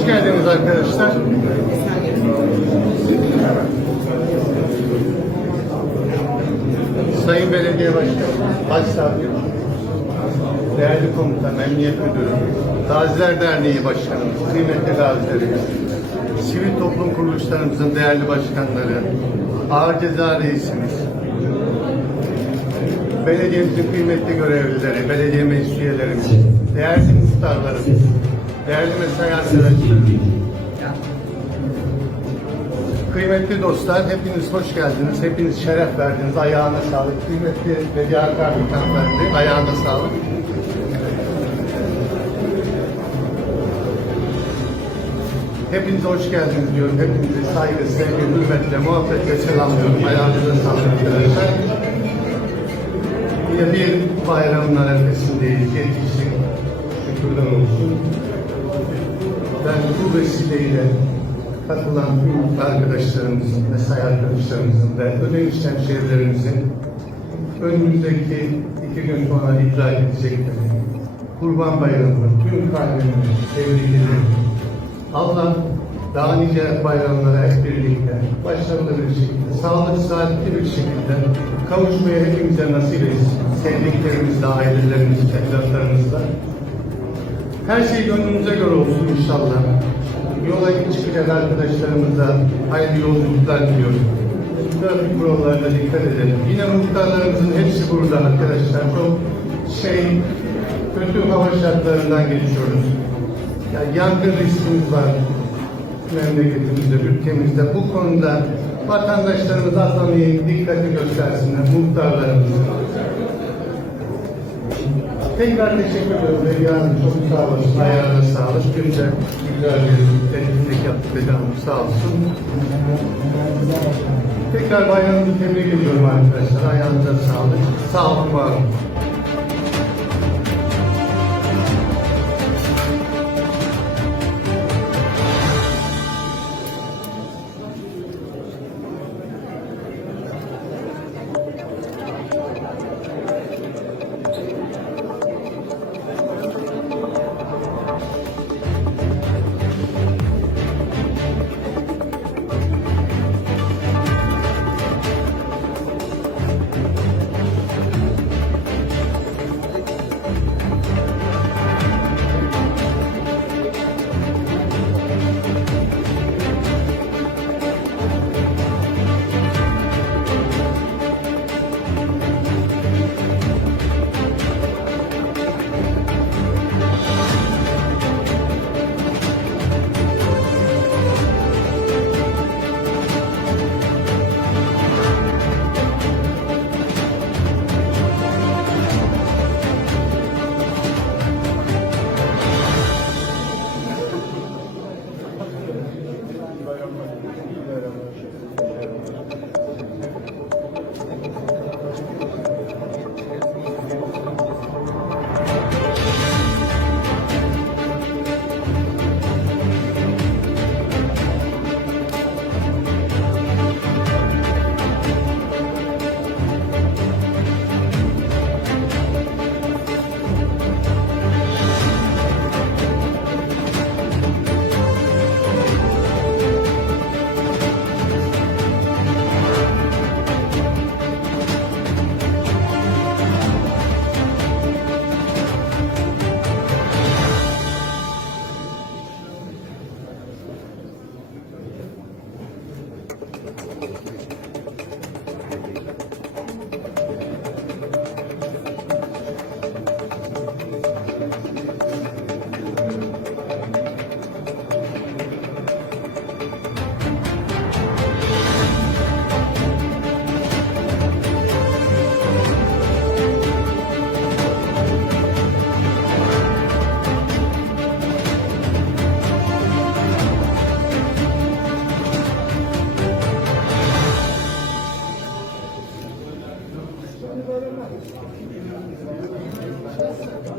Hoş geldiniz arkadaşlar. Sayın Belediye Başkanı, Başsavcım, Değerli Komutan, Emniyet Müdürü, Gaziler Derneği Başkanımız, kıymetli gazilerimiz, sivil toplum kuruluşlarımızın değerli başkanları, ağır ceza reisimiz, belediyemizin kıymetli görevlileri, belediye meclis üyelerimiz, değerli muhtarlarımız, değerli mesai arkadaşlarım, Kıymetli dostlar, hepiniz hoş geldiniz. Hepiniz şeref verdiniz. Ayağına sağlık. Kıymetli Bediye Kardeşim hanımefendi, ayağına sağlık. Hepinize hoş geldiniz diyorum. Hepinizi saygı, sevgi, hürmetle, muhabbetle selamlıyorum. Ayağınıza sağlık arkadaşlar. Yine bir bayramın arefesindeyiz. Yetiştik. Şükürler olsun. Ben bu vesileyle katılan tüm arkadaşlarımızın, mesai arkadaşlarımızın ve ödemiş hemşehrilerimizin önümüzdeki iki gün sonra idrak edecekleri Kurban Bayramı'nı tüm kalbimle tebrik. Allah daha nice bayramlara hep birlikte, başarılı bir şekilde, sağlık, saatli bir şekilde kavuşmaya hepimize nasip etsin. Sevdiklerimizle, ailelerimizle, evlatlarımızla. Her şey gönlümüze göre olsun inşallah. Yola çıkacak arkadaşlarımıza hayırlı yolculuklar diliyorum. Trafik kurallarına dikkat edelim. Yine muhtarlarımızın hepsi burada arkadaşlar. Çok şey, kötü hava şartlarından geçiyoruz. Yani yangın riskimiz var memleketimizde, ülkemizde. Bu konuda vatandaşlarımız azami dikkati göstersinler, muhtarlarımız. Tekrar teşekkür ederim Beyli Hanım. Çok sağ olasın. Ayağına sağlık. Günde güzel bir etkinlik yaptık Beyli Hanım. Sağ olsun. Tekrar bayramınızı tebrik ediyorum arkadaşlar. Ayağınıza sağlık. Sağ olun, var olun. Gracias. Thank you.